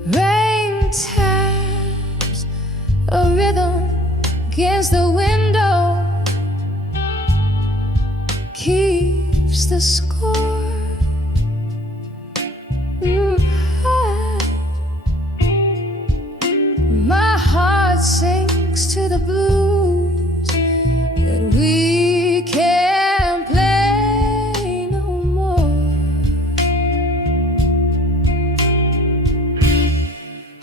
Rain taps a rhythm against the window, keeps the score. My heart sinks to the blues that we can't play no more.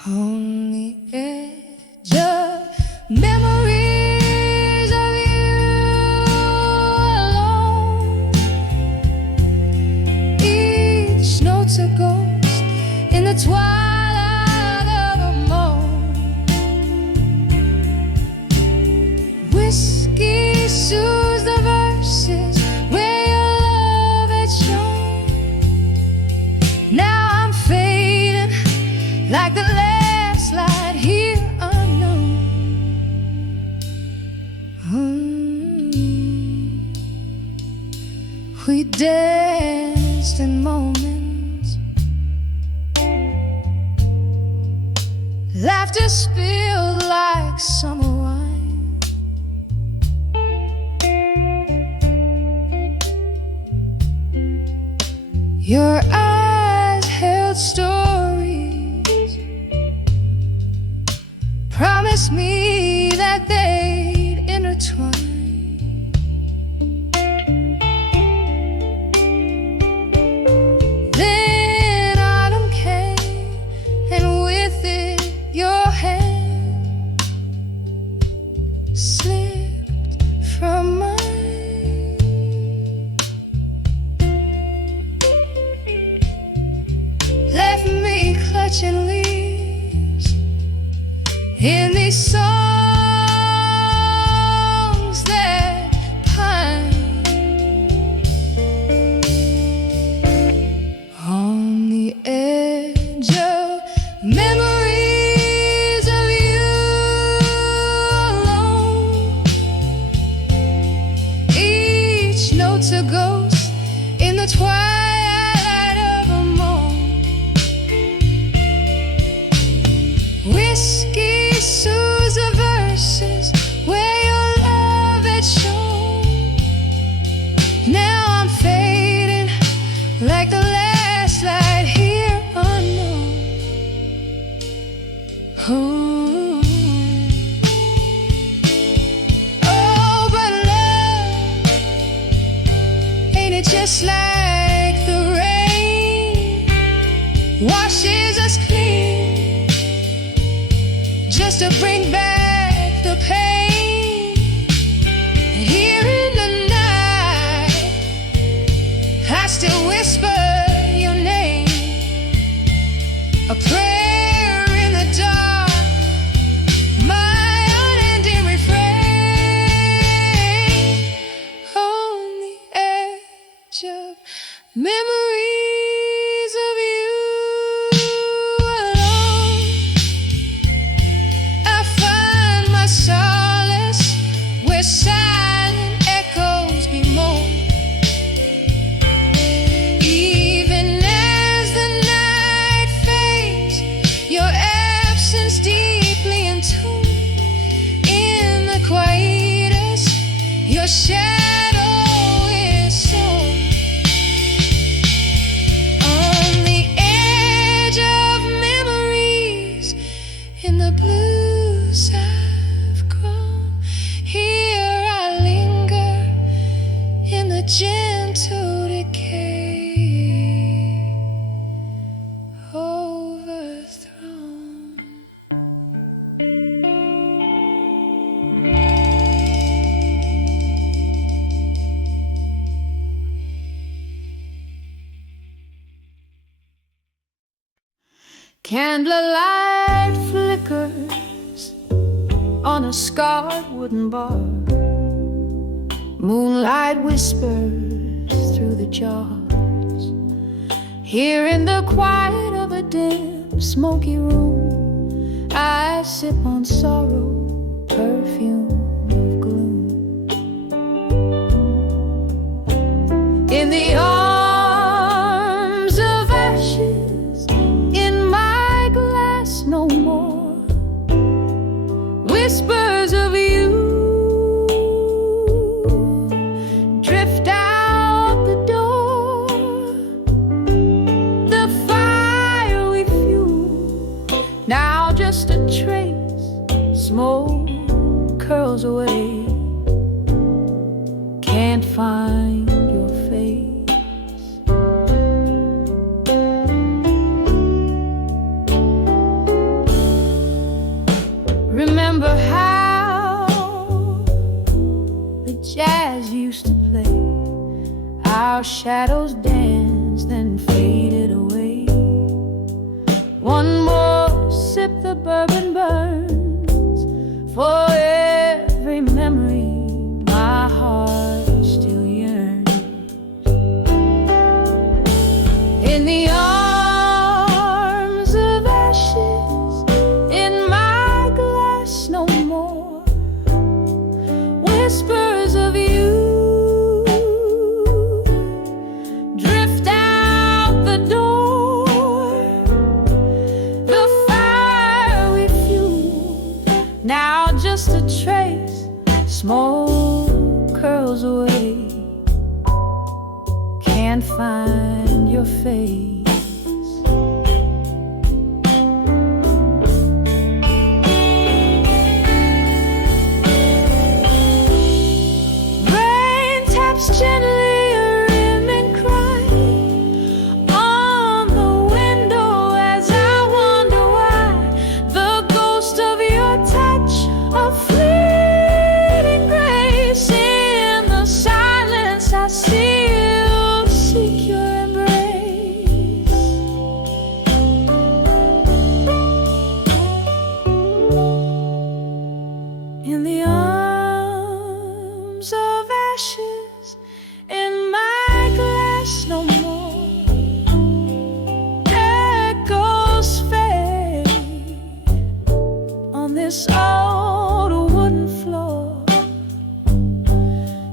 On the edge of memories of you alone, each note's a ghost in the twilight of a moan. Whiskey soothes the verses where your love had shone. Now I'm fading like the last light here unknown. We danced in moments, laughter spilled like summer wine. Your eyes held stories, promised me that they'd intertwine. Then autumn came, and with it your hand slipped from mine. Left me clutching leaves in these songs that pine. On the edge of memories of you alone, each note's a ghost in the twilight of a moan. scissors clean, just to bring back the pain. And here in the night, I still whisper your name, a prayer in the dark, my unending refrain. On the edge of memories of you alone, I find my solace where silent echoes bemoan. Even as the night fades, your absence deeply entombed in the quietus, your shadow is sown. On the edge of memories, in the blues I've grown, here I linger in the gentle decay, overthrown. Candlelight flickers on a scarred wooden bar. Moonlight whispers through the jars. Here in the quiet of a dim, smoky room, I sip on sorrow, perfume of gloom. In the arms of ashes, in my glass no more, whispers of you drift out the door. The fire we fuel, now just a trace, smoke curls away. Can't find your face. Remember how the jazz used to play, our shadows danced then faded away. One more sip, the bourbon burns. For every memory, my heart still yearns. In the arms of ashes, in my glass no more, whispers of you drift out the door. The fire we fuel, now just a trace, smoke curls away. Can't find your face. Rain taps gently a rimming cry on the window as I wonder why the ghost of your touch, a fleeting grace, in the silence I still seek your embrace. In the arms of ashes, in my glass no more, echoes fade on this old wooden floor.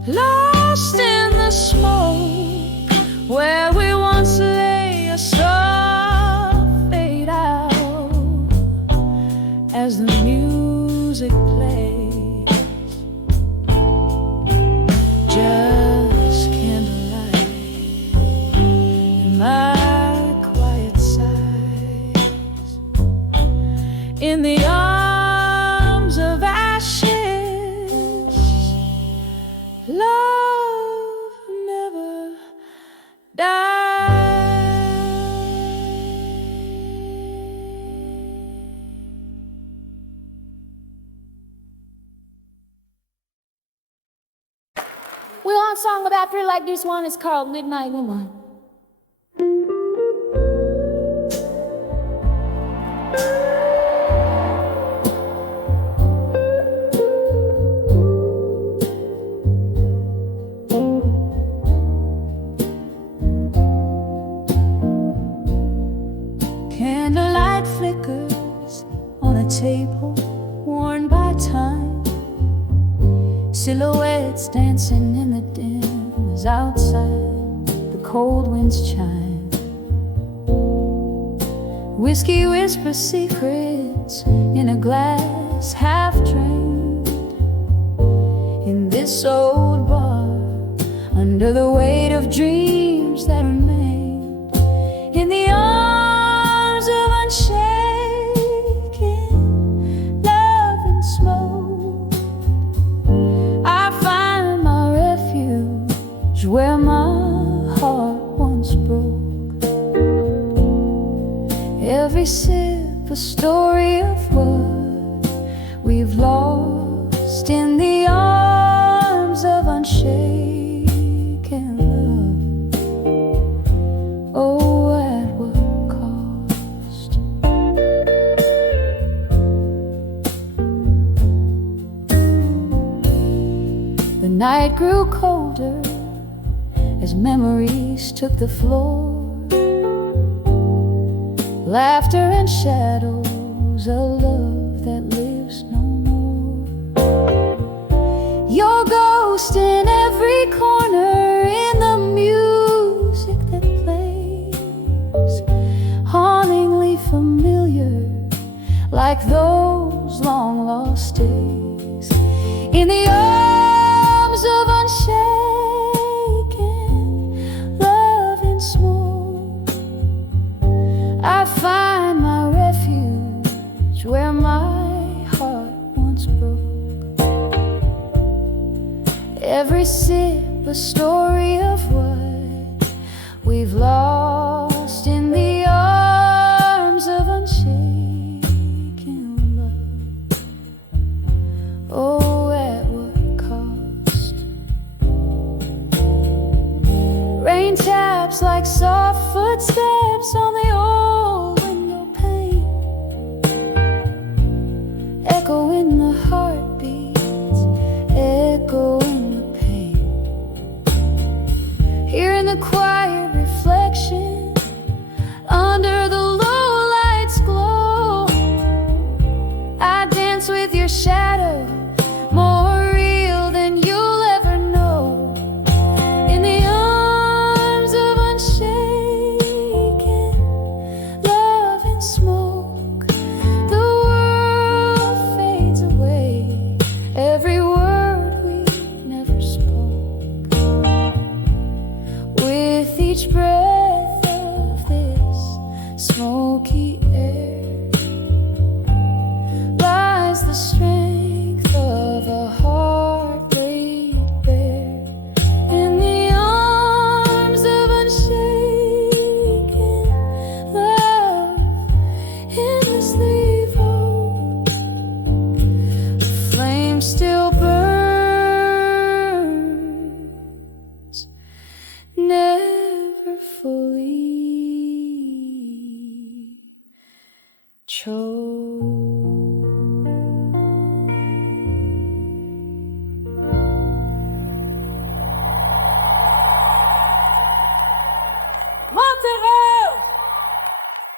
Lost in the smoke where we once lay, a soft fade out as the music plays. Just candlelight in my quiet sighs. In the arms of ashes, love never dies. one song that I feel like this one is called Midnight Woman. Candlelight flickers on a table worn by time, silhouettes dancing in the dim as outside the cold winds chime. Whiskey whispers secrets in a glass half drained in this old bar, under the weight of dreams that remained in the arms of unshaken love and smoke. I find my refuge where my heart once broke. Every sip a story of what we've lost in the arms of unshaken love. Oh, at what cost? The night grew colder as memories took the floor. Laughter and shadows, a love that lives no more. Your ghost in every corner, in the music that plays, hauntingly familiar, like those long lost days. In the arms of unshaken love and smoke, I find my refuge where my heart once broke. Every sip a story of what we've lost in the arms of unshaken love. Oh, at what cost? Rain taps like soft footsteps on the old window pane, echo in the heartbeats, echo in the pain. Here in the quiet reflection, under the low lights glow, I dance with your shadow, more real than you'll ever know. In the arms of unshaken love and smoke, the world fades away, every word we never spoke. With each breath of this smoky air lies the strength of a heart laid bare. In the arms of unshaken love, endlessly vow, the flame still burns, never fully chosen.